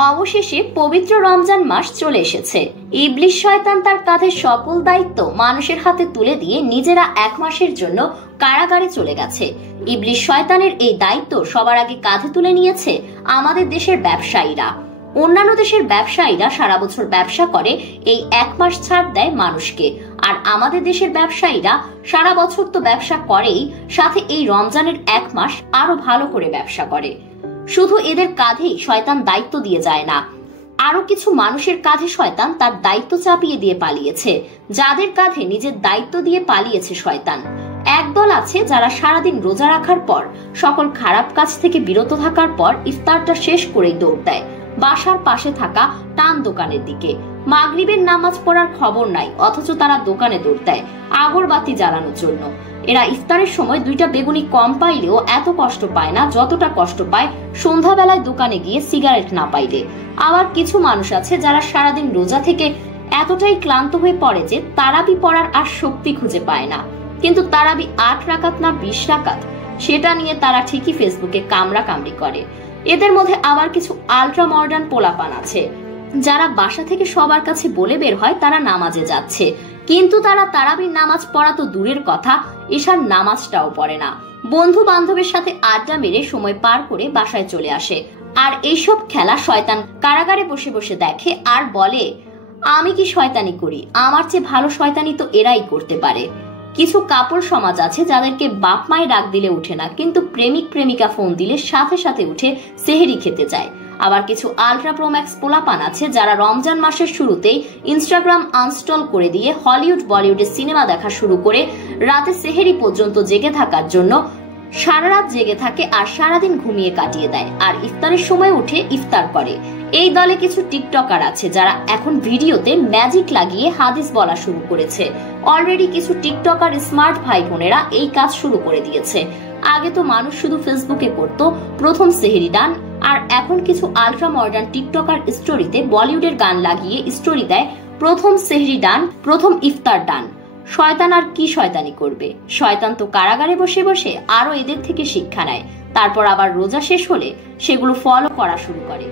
অবশেষে পবিত্র রমজান মাস চলে এসেছে। ইবলিস শয়তান তার কাঁধে সকল দায়িত্ব মানুষের হাতে তুলে দিয়ে নিজেরা 1 মাসের জন্য কারাগারে চলে গেছে। ইবলিস শয়তানের এই দায়িত্ব সবার আগে কাঁধে তুলে নিয়েছে আমাদের দেশের ব্যবসায়ীরা। অন্যান্য দেশের ব্যবসায়ীরা সারা বছর ব্যবসা করে, এই 1 মাস ছাড় দেয় মানুষকে। আর আমাদের দেশের ব্যবসায়ীরা সারা বছর তো ব্যবসা করেই, সাথে এই রমজানের 1 মাস আরো ভালো করে ব্যবসা করে। শুধু এদের কাঁধেই শয়তান দায়িত্ব দিয়ে যায় না, আরো কিছু মানুষের কাঁধে শয়তান তার দায়িত্ব চাপিয়ে দিয়ে পালিয়েছে। যাদের কাঁধে নিজের দায়িত্ব দিয়ে পালিয়েছে শয়তান, একদল আছে যারা সারাদিন রোজা রাখার পর, সকল খারাপ কাজ থেকে বিরত থাকার পর ইফতারটা শেষ করেই দৌড় দেয় বাসার পাশে থাকা টান দোকানের দিকে। মাগরিবের নামাজ পড়ার খবর নাই, অথচ তারা দোকানে দৌড় দেয় আগরবাতি জ্বালানোর জন্য। এরা ইফতারের সময় 2টা বেগুনি কম পাইলেও এত কষ্ট পায় না যতটা কষ্ট পায় সন্ধ্যাবেলায় দোকানে গিয়ে সিগারেট না পাইলে। আবার কিছু মানুষ আছে যারা সারাদিন রোজা থেকে এতটাই ক্লান্ত হয়ে পড়ে যে তারাবি পড়ার আর শক্তি খুঁজে পায় না। কিন্তু তারাবি 8 রাকাত না 20 রাকাত, সেটা নিয়ে তারা ঠিকই ফেসবুকে কামড়া কামড়ি করে। এদের মধ্যে আবার কিছু আলট্রা মডার্ন পোলাপান আছে যারা বাসা থেকে সবার কাছে বলে বের হয় তারা নামাজে যাচ্ছে, কিন্তু তারা তারাবির নামাজ পড়া তো দূরের কথা, এশার নামাজটাও পড়ে না। বন্ধু বান্ধবের সাথে আড্ডা মেরে সময় পার করে বাসায় চলে আসে। আর এইসব খেলা শয়তান কারাগারে বসে বসে দেখে আর বলে, আমি কি শয়তানি করি, আমার চেয়ে ভালো শয়তানি তো এরাই করতে পারে। কিছু কাপড় সমাজ আছে যাদেরকে বাপ মায়ের ডাক দিলে উঠে না, কিন্তু প্রেমিক প্রেমিকা ফোন দিলে সাথে সাথে উঠে সেহেরি খেতে যায়। আবার কিছু আলট্রা প্রোম্যাক্স পোলাপান আছে যারা রমজান মাসের শুরুতেই ইনস্টাগ্রাম আনস্টল করে দিয়ে হলিউড বলিউডের সিনেমা দেখা শুরু করে রাতে সেহেরি পর্যন্ত জেগে থাকার জন্য সারা রাত জেগে থাকে আর সারাদিন ঘুমিয়ে কাটিয়ে দেয়, আর ইফতারের সময় উঠে ইফতার করে। এই দলে কিছু টিকটকার আছে যারা এখন ভিডিওতে ম্যাজিক লাগিয়ে হাদিস বলা শুরু করেছে। অলরেডি কিছু টিকটকার স্মার্ট ভাই বোনেরা এই কাজ শুরু করে দিয়েছে। আগে তো মানুষ শুধু ফেসবুকে করত প্রথম সেহেরি ডান, আর এখন কিছু আলট্রা মডার্ন টিকটকার স্টোরিতে বলিউডের গান লাগিয়ে স্টোরি দেয় প্রথম সেহরি ডান, প্রথম ইফতার ডান। শয়তান আর কি শয়তানি করবে? শয়তান তো কারাগারে বসে বসে আরো এদের থেকে শিক্ষা নেয়, তারপর আবার রোজা শেষ হলে সেগুলো ফলো করা শুরু করে।